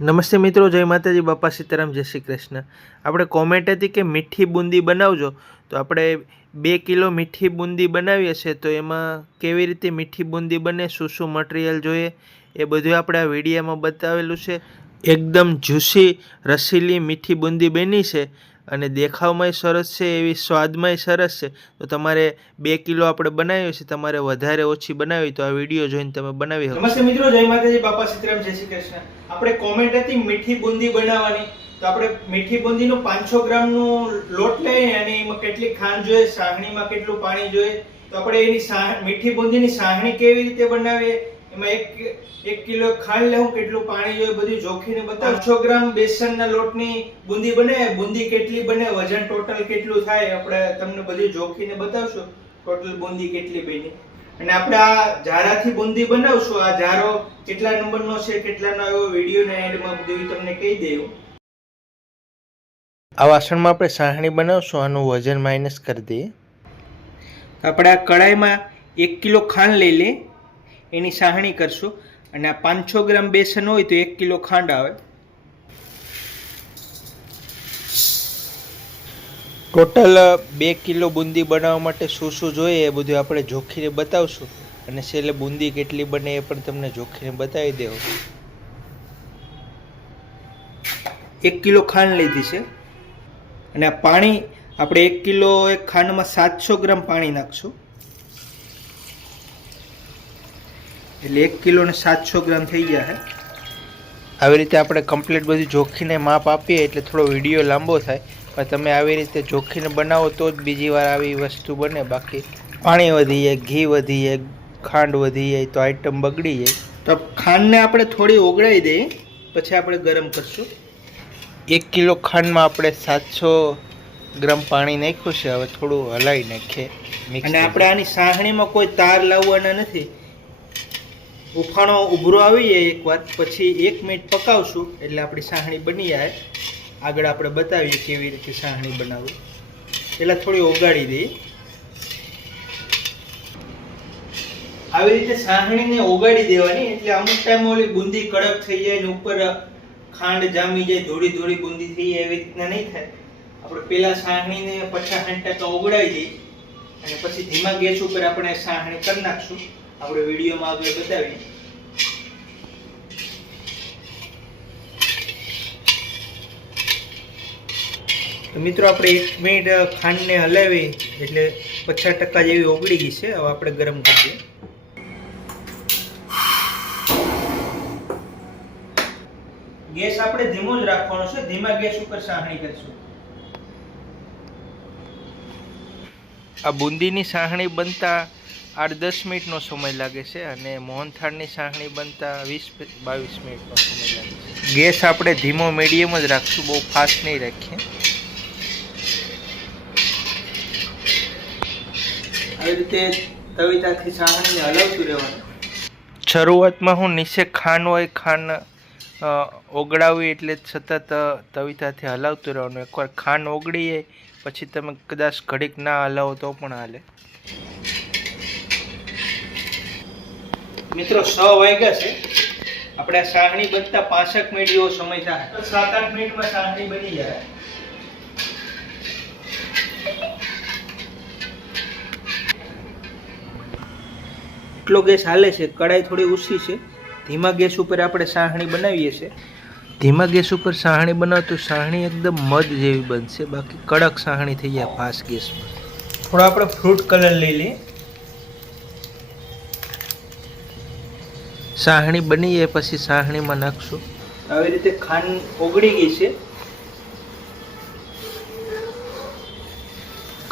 નમસ્તે મિત્રો, જય માતાજી, બાપા સીતારામ, જય શ્રી કૃષ્ણ. આપણે કોમેન્ટ હતી કે મીઠી બુંદી બનાવજો, તો આપણે 2 કિલો મીઠી બુંદી બનાવીએ છીએ. તો એમાં કેવી રીતે મીઠી બુંદી બને, શું શું મટીરિયલ જોઈએ, એ બધું આપણે આ વિડીયોમાં બતાવેલું છે. એકદમ જ્યુસી રસીલી મીઠી બુંદી બની છે અને દેખાવમાંય સરસ છે, એવી સ્વાદમાંય સરસ છે. તો તમારે 2 કિલો આપણે બનાવીએ છીએ, તમારે વધારે ઓછી બનાવી તો આ વિડીયો જોઈને તમે બનાવી શકો. નમસ્તે મિત્રો, જય માતાજી, બાપા સીતારામ, જય શ્રી કૃષ્ણ. આપણે કોમેન્ટ હતી મીઠી બુંદી બનાવવાની, તો આપણે મીઠી બુંદીનો 500 ગ્રામનો લોટ લઈએ અને એમાં કેટલી ખાંડ જોઈએ, સાહણીમાં કેટલું પાણી જોઈએ. તો આપણે એની મીઠી બુંદીની સાહણી કેવી રીતે બનાવીએ, એમાં 1 કિલો ખાંડ લેવું, કેટલું પાણી જોઈએ, બધું જોખીને બતાવું. 500 ગ્રામ બેસનના લોટની બુંદી બને. બુંદી કેટલી બને, વજન ટોટલ કેટલું થાય, આપણે તમને બધું જોખીને બતાવશું. ટોટલ બુંદી કેટલી બની. અને આપણે આ જારાથી બુંદી બનાવશું. આ જારો કેટલા નંબરનો છે, કેટલાનો આવ્યો, વિડીયોના એન્ડમાં બધું તમને કહી દેવું. આ વાસણમાં આપણે સાહણી બનાવશું, આનું વજન માઇનસ કરી દઈએ. આપણે આ કડાઈમાં 1 કિલો ખાંડ લઈ લઈએ, એની સાહણી કરશું. અને આ 500 ગ્રામ બેસન હોય તો 1 કિલો ખાંડ આવે. ટોટલ 2 કિલો બુંદી બનાવવા માટે શું શું જોઈએ એ બધું આપણે જોખીને બતાવશું. અને છેલ્લે બુંદી કેટલી બને એ પણ તમને જોખીને બતાવી દેવું. 1 કિલો ખાંડ લીધી છે અને આ પાણી આપણે 1 કિલો એક ખાંડમાં 700 ગ્રામ પાણી નાખશું. એટલે 1 કિલો ને 700 ગ્રામ થઈ ગયા છે. આવી રીતે આપણે કમ્પ્લીટ બધું જોખીને માપ આપીએ એટલે થોડો વિડીયો લાંબો થાય, પણ તમે આવી રીતે જોખીને બનાવો તો જ બીજી વાર આવી વસ્તુ બને. બાકી પાણી વધી જાય, ઘી વધી જાય, ખાંડ વધી જાય તો આઈટમ બગડી જાય. તો ખાંડને આપણે થોડી ઓગળાવી દઈએ, પછી આપણે ગરમ કરશું. 1 કિલો ખાંડમાં આપણે 700 ગ્રામ પાણી નાખ્યું છે. હવે થોડું હલાવી નાખીએ. અને આપણે આની સાહણીમાં કોઈ તાર લાવવાના નથી. ઉફાણો ઉભરો આવી જાય એકવાર, પછી 1 મિનિટ પકાવશું એટલે આપણી સાહણી બની જાય. આગળ આપણે બતાવીએ કેવી રીતે સાહણી બનાવવી. પહેલાં થોડી ઓગાળી દઈએ. આવી રીતે સાહણીને ઓગાળી દેવાની, એટલે અમુક ટાઈમ ઓલી બુંદી કડક થઈ જાય ને ઉપર ખાંડ જામી જાય, થોડી થોડી બુંદી થઈ જાય, એવી રીતના નહીં થાય. આપણે પહેલાં સાહણીને 50-60% ઓગળાવી દઈએ અને પછી ધીમા ગેસ ઉપર આપણે સાહણી કરી નાખશું. આપણે વિડીયોમાં આગળ બતાવીએ. તો મિત્રો, આપણે 1 મિનિટ ખાંડને હલાવી એટલે 50% જેવી ઓગળી ગઈ છે. હવે આપણે ગરમ કરી દઈએ. ગેસ આપણે ધીમો જ રાખવાનો છે, ધીમા ગેસ ઉપર સાહણી કરીશું. આ બુંદીની સાહણી બનતા 8-10 મિનિટનો સમય લાગે છે અને મોહનથાળની સાહણી બનતા 20-22 મિનિટનો સમય લાગે છે. ગેસ આપણે ધીમો મીડિયમ જ રાખશું, બહુ ફાસ્ટ નહીં રાખીએ. આવી રીતે તવીતાથી સાહણીને હલાવતું રહેવાનું. શરૂઆતમાં હું નીચે ખાંડ હોય, ખાંડ ઓગળાવી એટલે સતત તવીતાથી હલાવતું રહેવાનું. એકવાર ખાંડ ઓગળી જાય પછી તમે કદાચ ઘડીક ના હલાવો તો પણ હાલે. મિત્રો, 6 વાગ્યા છે. આપણે આ સાહણી બનતા 65 મિનિટ જેવો સમય થાય. 7-8 મિનિટમાં સાહણી બની જાય. એટલો ગેસ હાલે છે. કડાઈ થોડી ઊંચી છે. ધીમા ગેસ ઉપર આપણે સાહણી બનાવીએ છીએ. ધીમા ગેસ ઉપર સાહણી બનાવો તો સાહણી એકદમ મધ જેવી બનશે. બાકી કડક સાહણી થઈ જાય ફાસ્ટ ગેસમાં. થોડો આપણે ફ્રૂટ કલર લઈ લઈએ. સાહણી બની જાય પછી સાહણીમાં નાખશું. આવી રીતે ખાંડ ઓગળી ગઈ છે.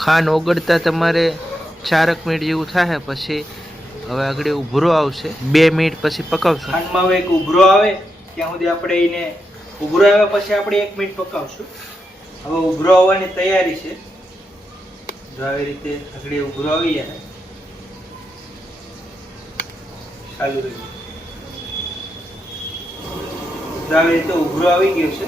ખાંડ ઓગળતા તમારે 4 મિનિટ જેવું થાય. પછી હવે આગળ ઉભરો આવશે. 2 મિનિટ પછી પકાવશું. ખાંડમાં હવે એક ઉભરો આવે ત્યાં સુધી આપણે એને ઉભરો આવ્યા પછી આપણે 1 મિનિટ પકાવશું. હવે ઉભરો આવવાની તૈયારી છે. જો આવી રીતે આગળ ઉભરો આવી જાય ચાલુ રહી. આવી રીતે ઉભરો આવી ગયો છે.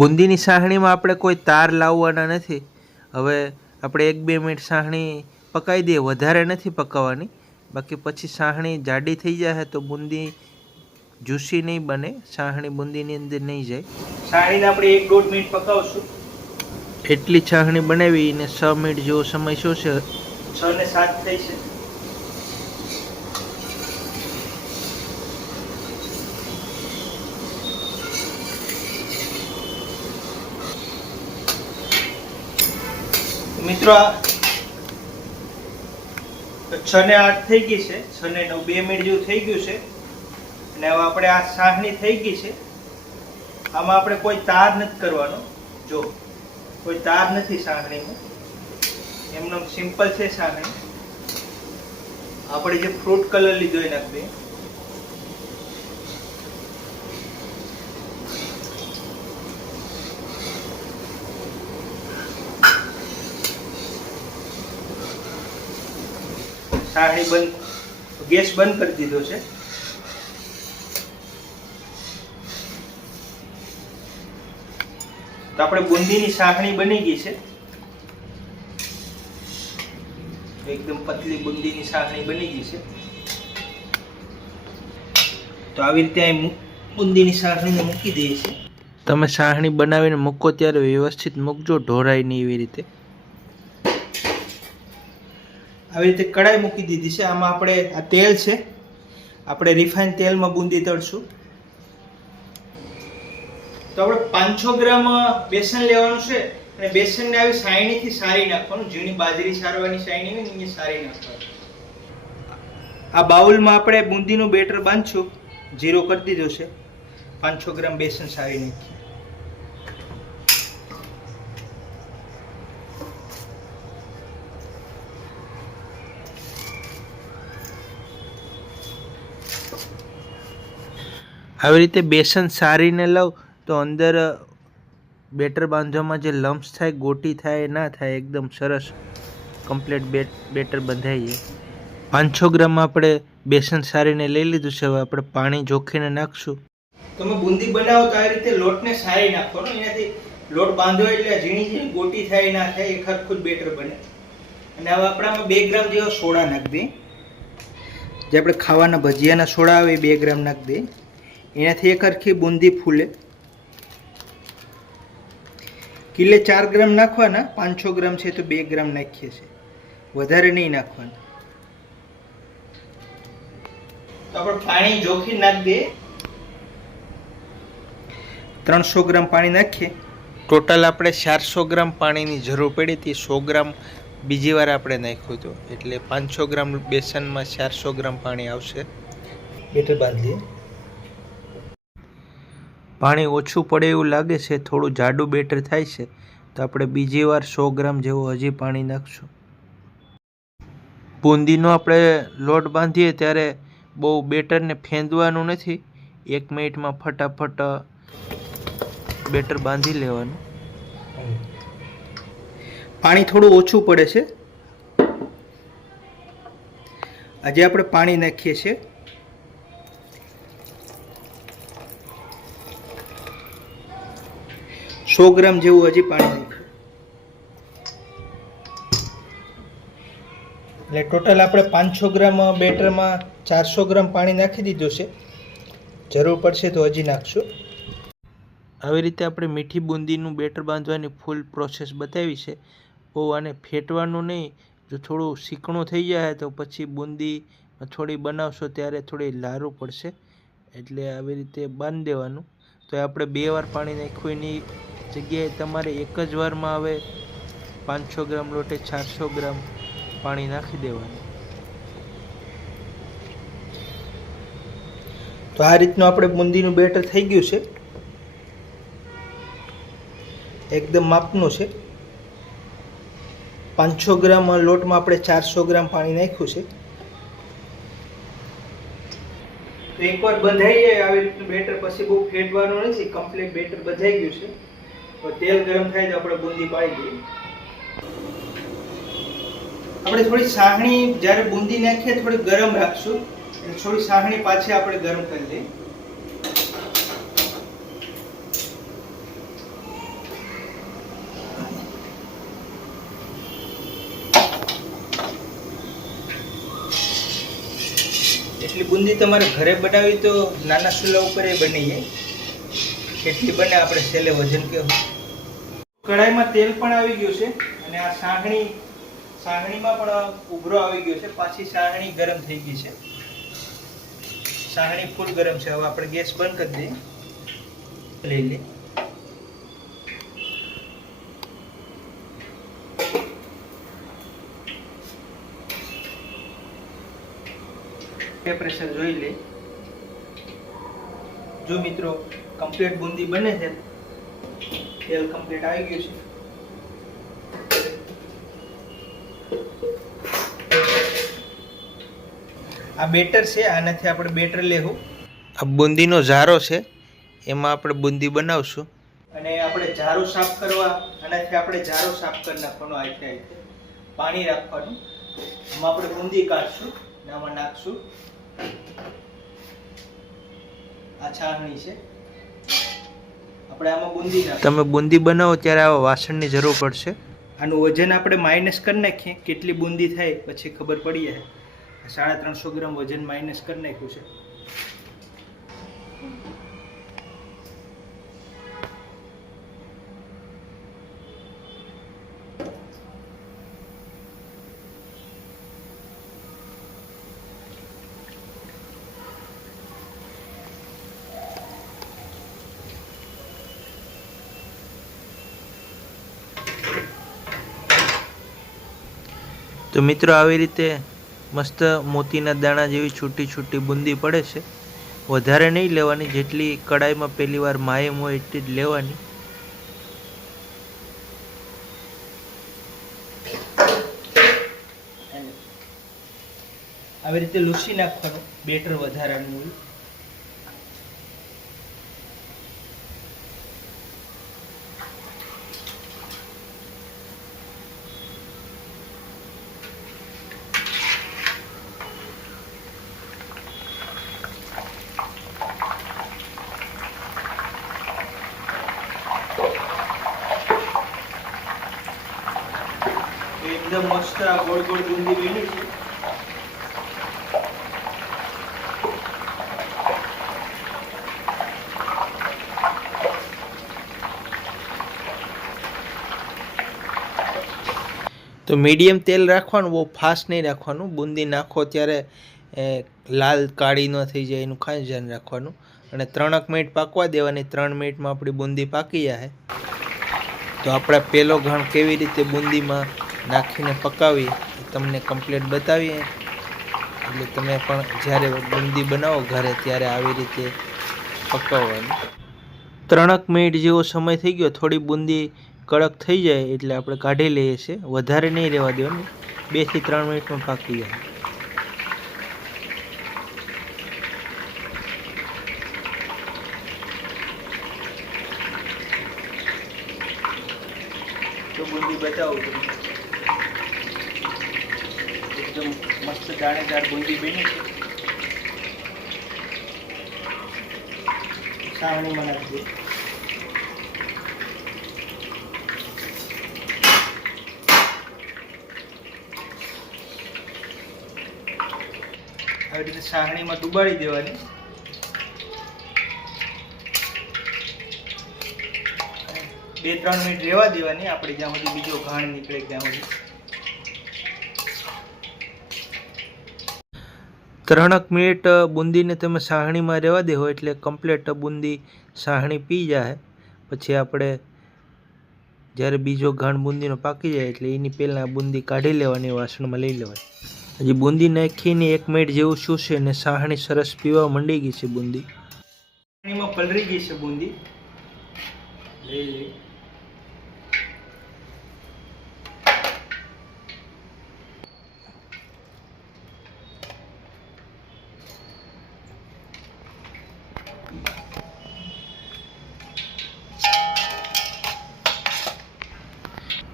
બુંદીની સાહણીમાં આપણે કોઈ તાર લાવવાના નથી. હવે આપણે 1-2 મિનિટ સાહણી પકાવી દઈએ, વધારે નથી પકાવવાની, બાકી પછી સાહણી જાડી થઈ જાય તો બુંદી જ્યુસી નહીં બને, સાહણી બુંદીની અંદર નહીં જાય. સાહણીને આપણે 1-1.5 મિનિટ પકાવશું. એટલી છાહણી બનાવી અને 6 મિનિટ જેવો સમય શું છે, 6 ને 7 થઈ છે. મિત્રો 6 ને 8 થઈ ગઈ છે, 6 ને 9 2 મિનિટ જેવું થઈ ગયું છે. અને હવે આપણે આ સાહણી થઈ ગઈ છે. આમાં આપણે કોઈ તાર નથી કરવાનો, જો કોઈ તાર નથી સાહણીમાં, એમનો સિમ્પલ છે સાહણી. આપણે જે ફ્રૂટ કલર લીધો એ નાખી દઈએ. સાહણી બંધ, ગેસ બંધ કરી દીધો છે. તો આપણે બુંદીની સાહણી બની ગઈ છે, એકદમ પતલી બુંદીની સાહણી બની ગઈ છે. તો આવી રીતે બુંદીની સાહણીને મૂકી દઈએ છીએ. તમે સાહણી બનાવીને મૂકો ત્યારે વ્યવસ્થિત મૂકજો, ઢોરાય નહીં એવી રીતે. આવી રીતે કડાઈ મૂકી દીધી છે. આમાં આપણે આ તેલ છે, આપણે રિફાઇન તેલમાં બુંદી તળશું. તો આપણે 500 ગ્રામ બેસન લેવાનું છે અને બેસનને આવી સાયણીથી સારી નાખવાનું, ઝીણી બાજરી સારવાની સાયણી હોય ને એ સારી નાખવાનું. આ બાઉલમાં આપણે બુંદીનું બેટર બાંધશું, જીરો કરી દીધો છે. 500 ગ્રામ બેસન સારી નાખી. આવી રીતે બેસન સારીને લઉં તો અંદર બેટર બાંધવામાં જે લમ્સ થાય, ગોટી થાય, ના થાય, એકદમ સરસ કમ્પ્લીટ બેટર બંધાઈ જાય. 500 ગ્રામ આપણે બેસન સારીને લઈ લીધું છે. હવે આપણે પાણી જોખીને નાખશું. તમે બુંદી બનાવો તો આ રીતે લોટને સારી નાખવાનો, એનાથી લોટ બાંધો એટલે ઝીણી ઝીણી ગોટી થાય ના થાય, એક હરખું જ બેટર બને. અને હવે આપણામાં 2 ગ્રામ જેવો સોડા નાખી દઈએ. જે આપણે ખાવાના ભજીયાના સોડા આવે એ 2 ગ્રામ નાખી દઈએ. એનાથી એક હરખી બુંદી ફૂલે. કિલે 4 ગ્રામ નાખવાના, 500 ગ્રામ છે તો 2 ગ્રામ નાખીએ છીએ, વધારે નહીં નાખવાના. તો આપણે પાણી જોખી નાખી દઈએ. 300 ગ્રામ પાણી નાખીએ. ટોટલ આપણે 400 ગ્રામ પાણીની જરૂર પડી હતી. 100 ગ્રામ બીજી વાર આપણે નાખ્યું હતું, એટલે 500 ગ્રામ બેસનમાં 400 ગ્રામ પાણી આવશે. બેટર બાંધીએ. પાણી ઓછું પડે એવું લાગે છે, થોડું જાડું બેટર થાય છે, તો આપણે બીજી વાર 100 ગ્રામ જેવું હજી પાણી નાખશું. બુંદીનો આપણે લોટ બાંધીએ ત્યારે બહુ બેટરને ફેંદવાનું નથી, 1 મિનિટમાં ફટાફટ બેટર બાંધી લેવાનું. પાણી થોડું ઓછું પડે છે. આજે આપણે પાણી નાખીએ છીએ. સો ગ્રામ જેવું હજી પાણી નાખ્યું. એટલે ટોટલ આપણે 500 ગ્રામ બેટરમાં 400 ગ્રામ પાણી નાખી દીધું છે. જરૂર પડશે તો હજી નાખશું. આવી રીતે આપણે મીઠી બુંદીનું બેટર બાંધવાની ફૂલ પ્રોસેસ બતાવી છે. બહુ આને ફેટવાનું નહીં, જો થોડું શીકણું થઈ જાય તો પછી બુંદી થોડી બનાવશો ત્યારે થોડી લારું પડશે, એટલે આવી રીતે બાંધી દેવાનું. તો આપણે 2 વાર પાણી નાખ્યું, એની જગ્યાએ તમારે એક જ વારમાં હવે 500 ગ્રામ લોટે 400 ગ્રામ પાણી નાખી દેવાનું. તો આ રીતનું આપણે બુંદીનું બેટર થઈ ગયું છે, એકદમ માપનું છે. 500 ગ્રામ લોટમાં આપણે 400 ગ્રામ પાણી નાખ્યું છે. તો એકવાર બંધાઈ જાય આવી રીતનું બેટર, પછી બહુ ફેટવાનું નથી, કમ્પ્લીટ બેટર બંધાઈ ગયું છે. તો તેલ ગરમ થાય તો આપણે બુંદી પાડી દઈએ. આપણે થોડી સાહણી જ્યારે બુંદી નાખીએ થોડી ગરમ રાખશું, એટલે થોડી સાહણી પાછી આપણે ગરમ કરી દઈએ. એટલી બુંદી તમારે ઘરે બનાવી તો નાના ચૂલા ઉપર એ બની જાય. કેટલી બને આપણે છેલ્લે વજન કેવું. કઢાઈમાં તેલ પણ આવી ગયું છે અને આ સાહણીમાં પણ ઉભરો આવી ગયો છે. પાછી સાહણી ગરમ થઈ ગઈ છે. સાહણી ફૂલ ગરમ છે. હવે આપણે ગેસ બંધ કરી દઈએ. લઈ લે. પ્રેશર જોઈ લે. જો મિત્રો કમ્પ્લીટ બુંદી બને છે. તેલ કમ્પ્લીટ આવી ગયું છે. આ બેટર છે. આનાથી આપણે બેટર લેવું. આ બુંદીનો ઝારો છે, એમાં આપણે બુંદી બનાવશું. અને આપણે ઝારો સાફ કરવા, આનાથી આપણે ઝારો સાફ કરી નાખવાનો. આ રીતે પાણી રાખવાનું. આમાં આપણે બુંદી કાઢશું, આમાં નાખશું. આ છાણની છે. આપણે આમાં બુંદી નાખીએ. તમે બુંદી બનાવો ત્યારે આવા વાસણની જરૂર પડશે. આનું વજન આપણે માઇનસ કરી નાખીએ. કેટલી બુંદી થાય પછી ખબર પડી જાય. 350 ગ્રામ વજન માઇનસ કરી નાખ્યું છે. તો મિત્રો આવી રીતે મસ્ત મોતીના દાણા જેવી છૂટી છૂટી બુંદી પડે છે. વધારે નહીં લેવાની. જેટલી કડાઈમાં પહેલી વાર માયમ હોય એટલી જ લેવાની. આવી રીતે લૂછી નાખવાનું. બેટર વધારાનું હોય. એકદમ મસ્ત ગોળ ગોળ બુંદી બની છે. તો મીડિયમ તેલ રાખવાનું, બહુ ફાસ્ટ નહીં રાખવાનું. બુંદી નાખો ત્યારે લાલ કાળી ન થઈ જાય એનું ખાસ ધ્યાન રાખવાનું. અને 3 મિનિટ પાકવા દેવાની. 3 મિનિટમાં આપણી બુંદી પાકી જાય. તો આપણે પહેલો ઘણ કેવી રીતે બુંદીમાં નાખીને પકાવી તમને કમ્પ્લીટ બતાવીએ. એટલે તમે પણ જ્યારે બુંદી બનાવો ઘરે ત્યારે આવી રીતે પકાવવાની. 3 મિનિટ જેવો સમય થઈ ગયો. થોડી બુંદી કડક થઈ જાય એટલે આપણે કાઢી લઈએ છીએ. વધારે નહીં રહેવા દેવાની. 2 થી 3 મિનિટમાં પાકી જાય. તો બુંદી બતાવું તમને. એકદમ મસ્ત દાણેદાર બુંદી બની છે. સાવણીમાં નાખી દઈએ. આવી રીતે સાહણીમાં ડુબાડી દેવાની. 2-3 મિનિટ રહેવા દેવાની. આપણે જ્યાં સુધી બીજો ઘાણ નીકળે ત્યાં સુધી. 3 મિનિટ બુંદીને તમે સાહણીમાં રહેવા દેવો એટલે કમ્પ્લીટ બુંદી સાહણી પી જાય. પછી આપણે જ્યારે બીજો ઘાણ બુંદીનો પાકી જાય એટલે એની પહેલાં બુંદી કાઢી લેવાની, વાસણમાં લઈ લેવાની. હજી બુંદી નાખીને 1 મિનિટ જેવું શું છે ને સાહણી સરસ પીવા માંડી ગઈ છે. બુંદી સાહણીમાં પલળી ગઈ છે. બુંદી લઈ લઈ.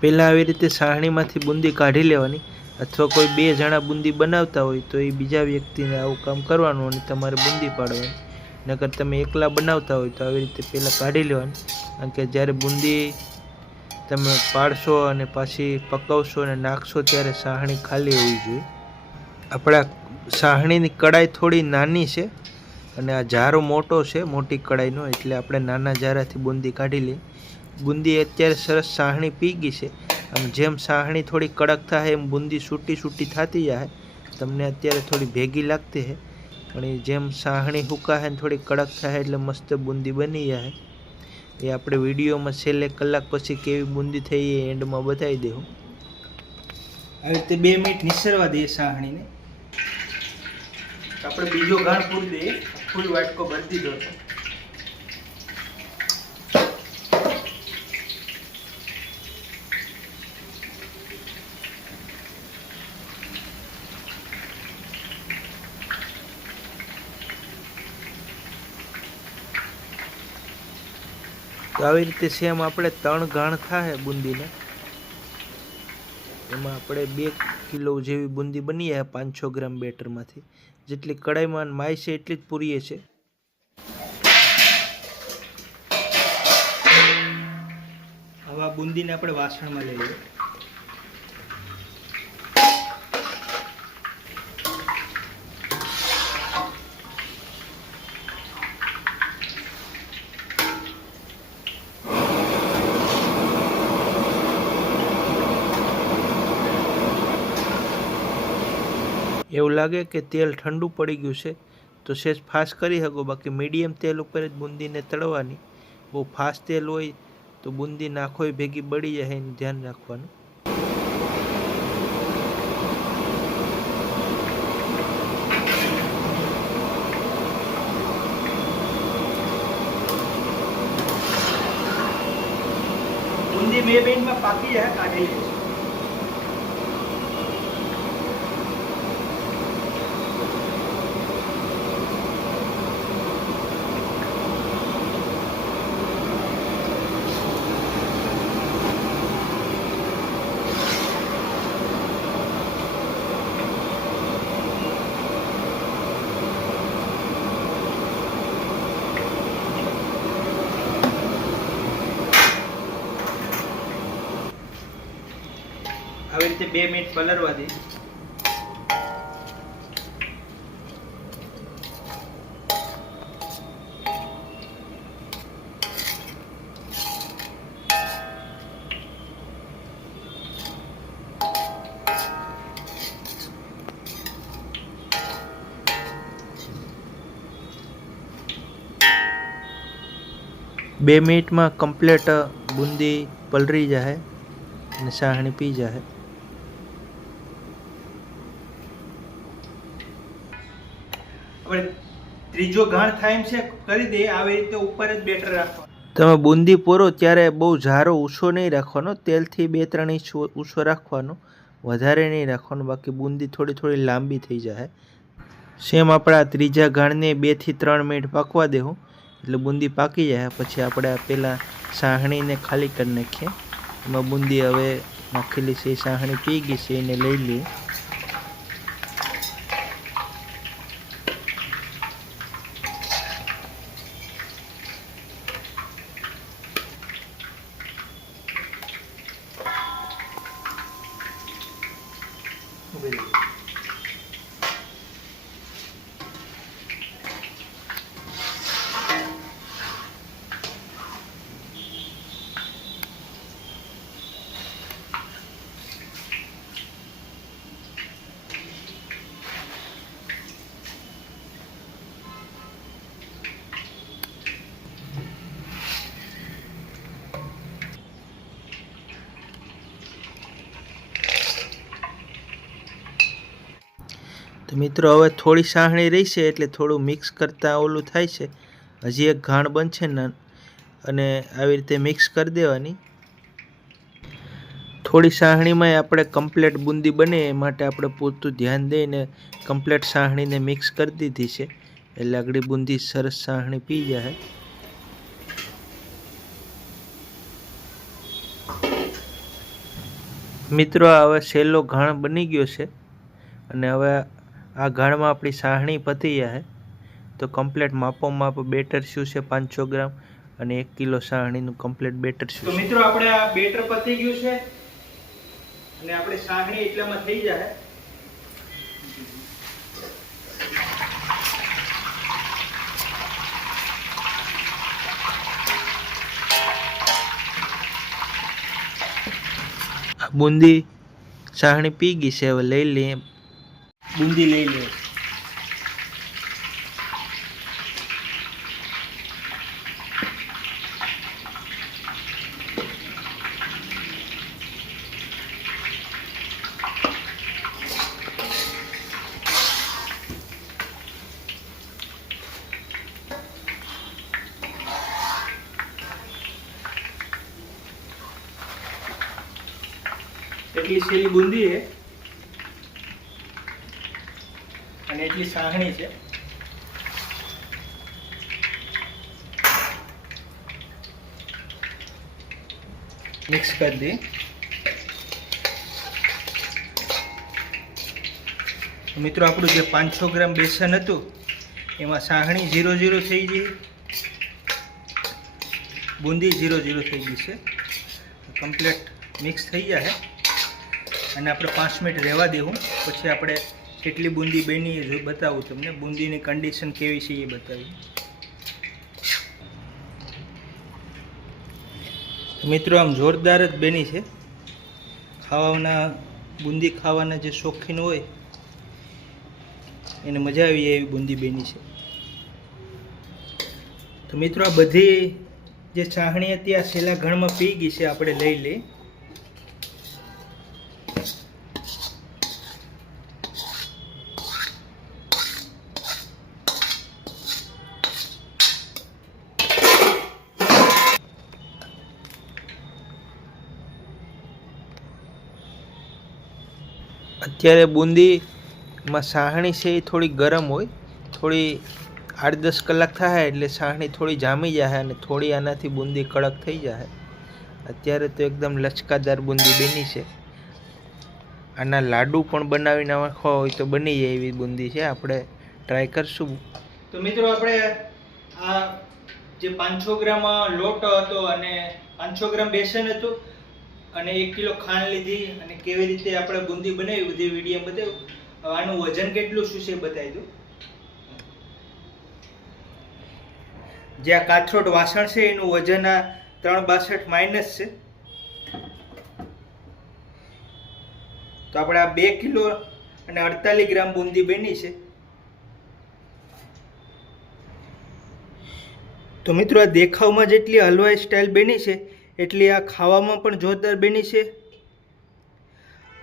પહેલાં આવી રીતે સાહણીમાંથી બુંદી કાઢી લેવાની. અથવા કોઈ 2 જણા બુંદી બનાવતા હોય તો એ બીજા વ્યક્તિને આવું કામ કરવાનું અને તમારે બુંદી પાડવાની. નકર તમે એકલા બનાવતા હોય તો આવી રીતે પહેલાં કાઢી લેવાની. કારણ કે જ્યારે બુંદી તમે પાડશો અને પાછી પકાવશો અને નાખશો ત્યારે સાહણી ખાલી હોવી જોઈએ. આપણા સાહણીની કડાઈ થોડી નાની છે અને આ જારો મોટો છે, મોટી કડાઈનો, એટલે આપણે નાના જારાથી બુંદી કાઢી લઈએ. બુંદી અત્યારે સરસ સાહણી પી ગઈ છે. આમ જેમ સાહણી થોડી કડક થાય એમ બુંદી છૂટી થતી જાય. તમને અત્યારે થોડી ભેગી લાગતી છે, પણ જેમ સાહણી હુકાશે ને થોડી કડક થાય એટલે મસ્ત બુંદી બની જાય. એ આપણે વિડીયોમાં છેલ્લે કલાક પછી કેવી બુંદી થઈ એ એન્ડમાં બતાવી દઉં. આવી રીતે 2 મિનિટ નિસરવા દઈએ સાહણીને. આપણે બીજો ઘાણ પૂરી દઈએ. ફૂલ વાટકો ભરી દીધો છે. તો આવી રીતે સેમ આપણે 3 ઘાણ થાય બુંદીને. એમાં આપણે 2 કિલો જેવી બુંદી બની જાય 500 ગ્રામ બેટરમાંથી. જેટલી કડાઈમાં માય છે એટલી જ પૂરીએ છે. હવે આ બુંદીને આપણે વાસણમાં લઈ લઈએ. એવું લાગે કે તેલ ઠંડુ પડી ગયું છે તો સેજ ફાસ્ટ કરી શકો, બાકી મીડિયમ તેલ ઉપર જ બુંદીને તળવાની. બહુ ફાસ્ટ તેલ હોય તો બુંદી નાખોય ભેગી બળી જાય, એનું ધ્યાન રાખવાનું. બુંદી 2 મિનિટમાં પાકી જાય, કાઢી લે. આવી રીતે 2 મિનિટ પલળવા દે. બે મિનિટમાં કમ્પ્લીટ બુંદી પલળી જાય અને સાહણી પી જાય. હવે ત્રીજો ઘાણ થાય એમ છે કરી દે. આવી રીતે ઉપર જ બેટર રાખવાનું. તમે બુંદી પોરો ત્યારે બહુ જારો ઊંચો નહીં રાખવાનો, તેલથી 2-3 ઇંચ ઊંચો રાખવાનો, વધારે નહીં રાખવાનો, બાકી બુંદી થોડી લાંબી થઈ જાય. સેમ આપણા ત્રીજા ઘાણને 2 થી 3 મિનિટ પાકવા દેવું એટલે બુંદી પાકી જાય. પછી આપણે પહેલાં સાહણીને ખાલી કરી નાખીએ. એમાં બુંદી હવે નાખેલી છે, સાહણી પી ગઈ છે, એને લઈ લઈએ. તો મિત્રો હવે થોડી સાહણી રહી છે એટલે થોડું મિક્સ કરતાં ઓલું થાય છે. હજી એક ઘાણ બનશે ને, અને આવી રીતે મિક્સ કરી દેવાની. થોડી સાહણીમાં આપણે કમ્પ્લેટ બુંદી બને એ માટે આપણે પૂરતું ધ્યાન દઈને કમ્પ્લેટ સાહણીને મિક્સ કરી દીધી છે, એટલે આગળ બુંદી સરસ સાહણી પી જાય. મિત્રો હવે છેલ્લો ઘાણ બની ગયો છે અને હવે આ ઘાણમાં આપણી સાહણી પતી જાય. તો કમ્પ્લેટ માપ બેટર શું છે 500 ગ્રામ અને 1 કિલો સાહણીનું કમ્પ્લેટ બેટર શું. તો મિત્રો આપણે આ બેટર પતી ગયું છે અને આપણે સાહણી એટલામાં થઈ જાય. બુંદી સાહણી પી ગઈ છે, હવે લઈ લઈએ બુંદી લઈ લઈએ. એટલી સેલી બુંદી છે અને એટલી સાહણી છે. મિક્સ કરી દઈએ. મિત્રો આપણું જે 500 ગ્રામ બેસન હતું એમાં સાહણી 0-0 થઈ ગઈ, બુંદી 0-0 થઈ ગઈ છે. કમ્પ્લીટ મિક્સ થઈ જાય અને આપણે 5 મિનિટ રહેવા દેવું. પછી આપણે કેટલી બુંદી બની એ બતાવું તમને, બુંદીની કન્ડિશન કેવી છે એ બતાવી. મિત્રો આમ જોરદાર જ બની છે. ખાવાના બુંદી ખાવાના જે શોખીન હોય એને મજા આવી જાય એવી બુંદી બની છે. તો મિત્રો આ બધી જે ચાહણી હતી આ છેલ્લા ઘણમાં પી ગઈ છે, આપણે લઈ લઈએ. અત્યારે બુંદીમાં સાહણી છે એ થોડી ગરમ હોય, થોડી 8-10 કલાક થાય એટલે સાહણી થોડી જામી જાય અને થોડી આનાથી બુંદી કડક થઈ જાય. અત્યારે તો એકદમ લચકાદાર બુંદી બની છે. આના લાડુ પણ બનાવીને નાખવા હોય તો બની જાય એવી બુંદી છે. આપણે ટ્રાય કરશું. તો મિત્રો આપણે આ જે 500 ગ્રામ લોટ હતો અને 500 ગ્રામ બેસન હતું અને 1 કિલો ખાંડ લીધી અને કેવી રીતે આપણે બુંદી બનાવી બધી વિડીયો બતાવ્યું. આનું વજન કેટલું શું છે બતાવી દઉં. જે આ કાથરોટ વાસણ છે એનું વજન આ 362 માઇનસ છે. તો આપણે આ 2 કિલો અને 48 ગ્રામ બુંદી બની છે. તો મિત્રો આ દેખાવમાં જેટલી હલવાઈ સ્ટાઇલ બની છે એટલી આ ખાવામાં પણ જોરદાર બની છે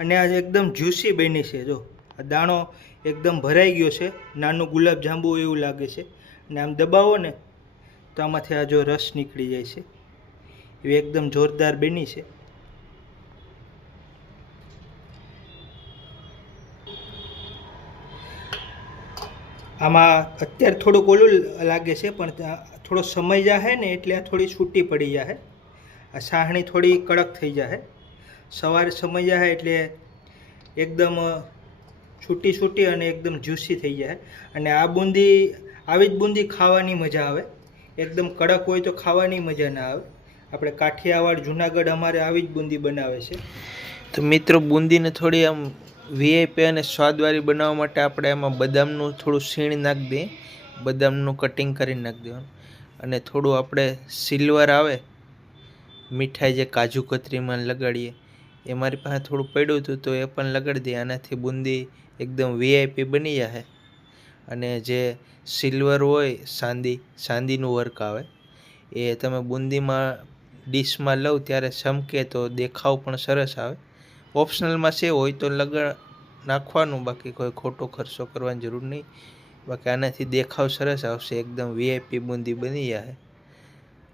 અને આ એકદમ જ્યુસી બની છે. જો આ દાણો એકદમ ભરાઈ ગયો છે, નાનું ગુલાબ જાંબુ એવું લાગે છે અને આમ દબાવો ને તો આમાંથી આ જો રસ નીકળી જાય છે. એવી એકદમ જોરદાર બની છે. આમાં અત્યારે થોડુંક ઓલું લાગે છે પણ થોડો સમય જાય ને એટલે આ થોડી છૂટી પડી જાય. આ સાહણી થોડી કડક થઈ જાય. સવારે સમય જાય એટલે એકદમ છૂટી અને એકદમ જ્યુસી થઈ જાય. અને આ બુંદી આવી જ બુંદી ખાવાની મજા આવે. એકદમ કડક હોય તો ખાવાની મજા ના આવે. આપણે કાઠિયાવાડ જુનાગઢ અમારે આવી જ બુંદી બનાવે છે. તો મિત્રો બુંદીને થોડી આમ વીઆઈપી અને સ્વાદવાળી બનાવવા માટે આપણે એમાં બદામનું થોડું છીણ નાખી દઈએ. બદામનું કટિંગ કરીને નાખી દેવાનું અને થોડું આપણે સિલ્વર આવે મીઠાઈ જે કાજુ કતરીમાં લગાડીએ એ મારી પાસે થોડું પડ્યું હતું તો એ પણ લગાડી દઈએ. આનાથી બુંદી એકદમ વીઆઈપી બની જાય. અને જે સિલ્વર હોય ચાંદીનું વર્ક આવે એ તમે બુંદીમાં ડીશમાં લો ત્યારે ચમકે તો દેખાવ પણ સરસ આવે. ઓપ્શનલમાં છે હોય તો નાખવાનું, બાકી કોઈ ખોટો ખર્ચો કરવાની જરૂર નહીં. બાકી આનાથી દેખાવ સરસ આવશે, એકદમ વીઆઈપી બુંદી બની જાય.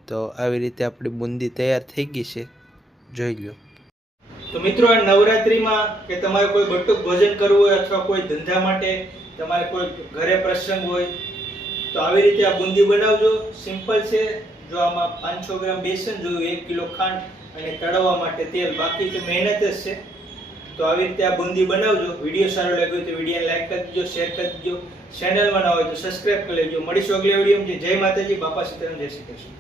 તો આવી રીતે આપણી બુંદી તૈયાર થઈ ગઈ છે, જોઈ લો. તો મિત્રો આ નવરાત્રિમાં કે તમારે કોઈ બટુક ભોજન કરવું હોય અથવા કોઈ ધંધા માટે તમારે કોઈ ઘરે પ્રસંગ હોય તો આવી રીતે આ બુંદી બનાવજો. સિમ્પલ છે. જો આમાં 500 ગ્રામ બેસન જોયું, 1 કિલો ખાંડ અને તળવા માટે તેલ, બાકી તો મહેનત જ છે. તો આવી રીતે આ બુંદી બનાવજો. વિડીયો સારો લાગ્યો તો વિડીયોને લાઈક કરી દેજો, શેર કરી દેજો. ચેનલમાં ના હોય તો સબસ્ક્રાઇબ કરી લેજો. મળીશું અગલા વિડીયોમાં. જય માતાજી, બાપા સીતારામ, જય શ્રી કૃષ્ણ.